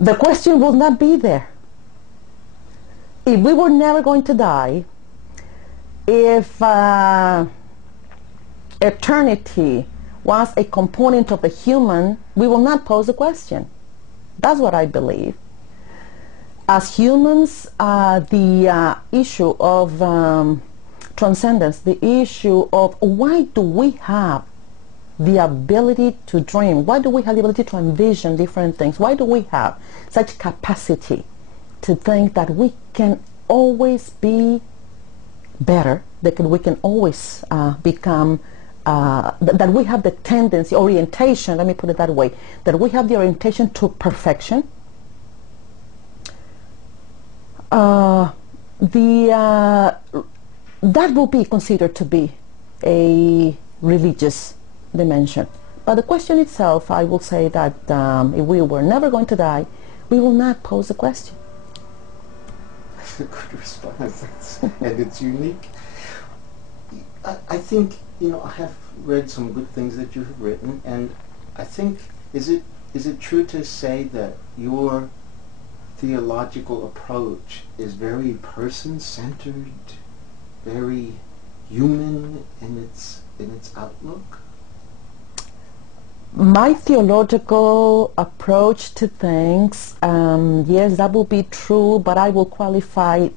the question will not be there. If we were never going to die, if eternity was a component of the human, we will not pose a question. That's what I believe. As humans, the issue of transcendence, the issue of why do we have the ability to dream, why do we have the ability to envision different things, why do we have such capacity to think that we can always be better, that we can always become, that we have the tendency, orientation, let me put it that way, that we have the orientation to perfection. That will be considered to be a religious dimension. But the question itself, I will say that if we were never going to die, we will not pose a question. That's a good response, and it's unique. I think, I have read some good things that you have written, and I think, is it true to say that your theological approach is very person-centered, very human in its outlook? My theological approach to things, yes, that will be true, but I will qualify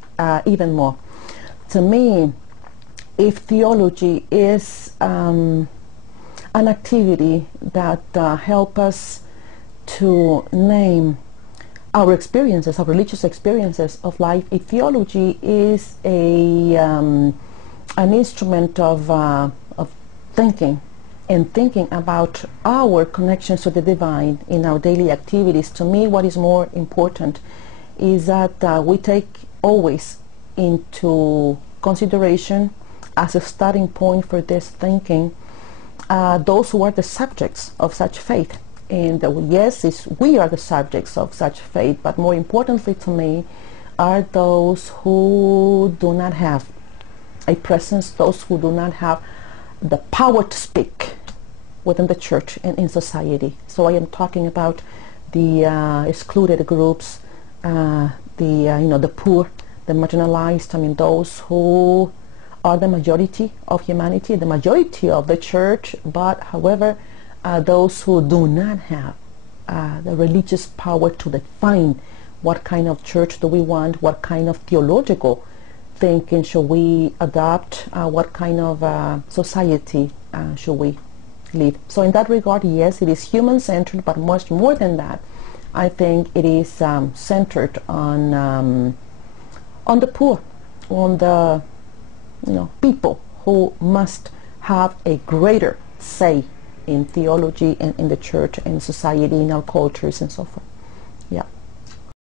even more. To me, if theology is an activity that helps us to name our experiences, our religious experiences of life, if theology is an instrument of thinking, and thinking about our connections to the divine in our daily activities, to me what is more important is that we take always into consideration as a starting point for this thinking those who are the subjects of such faith. And yes, we are the subjects of such faith, but more importantly to me are those who do not have a presence, those who do not have the power to speak within the church and in society. So I am talking about the excluded groups, the poor, the marginalized. I mean, those who are the majority of humanity, the majority of the church, but however, those who do not have the religious power to define what kind of church do we want, what kind of theological thinking should we adopt, what kind of society should we live. So in that regard, yes, it is human-centered, but much more than that. I think it is centered on the poor, on the people who must have a greater say in theology and in the church and society, in our cultures and so forth.